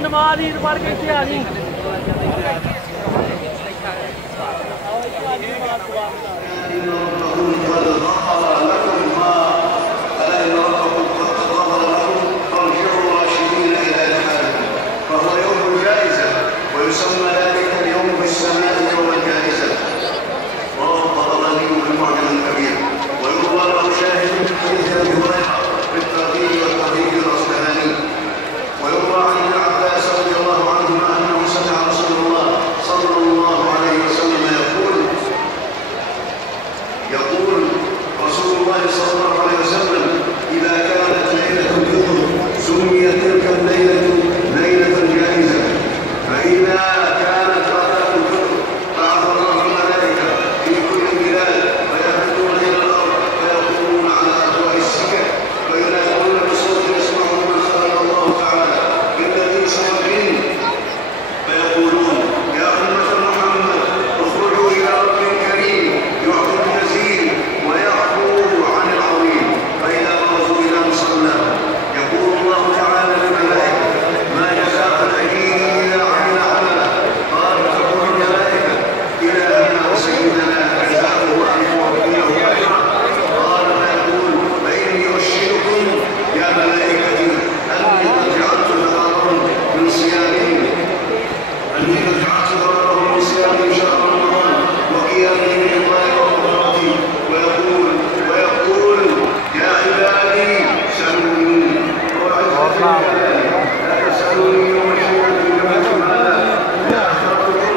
नमाज ईद पढ़ के इतने आ जी ويسمى ذلك اليوم في السماء يوم الجائزة. رواه الطبراني في المعجم الكبير. ويروى له شاهد من حديث أبي هريرة في الترغيب والترهيب الأصبهاني. ويروى عن ابن عباس رضي الله عنهما أنه سمع رسول الله صلى الله عليه وسلم يقول رسول الله صلى الله عليه وسلم: إذا كانت ليلة الفطر سميت تلك الليلة ليلة جائزة، فإذا كانت غداة الفطر بعث الله الملائكة في كل بلاد فيهبطون إلى الأرض فيقومون على أبواب السكك وينادون بصوت يسمعه من خلق الله تعالى بالذي سبقين فيقولون: يا أمة محمد اخرجوا إلى رب كريم يعطي الجزيل ويعفو عن العظيم. فإذا برزوا إلى مصلاه يقول الله تعالى للملائكة: ما جزاء الأجير إذا عمل عمله؟ قال تقول الملائكة: إلهنا وسيدنا جزاؤه أن يعطيه أجرا. قال فيقول: فإني أشهدكم يا ملائكتي أني قد جعلت ثوابهم من صيامهم شهر رمضان وقيامهم بالله وقدرتي. ويقول: يا عبادي سلوني وعزتي لا تسألوني يوم الشهر كما هذا لا أخبرتكم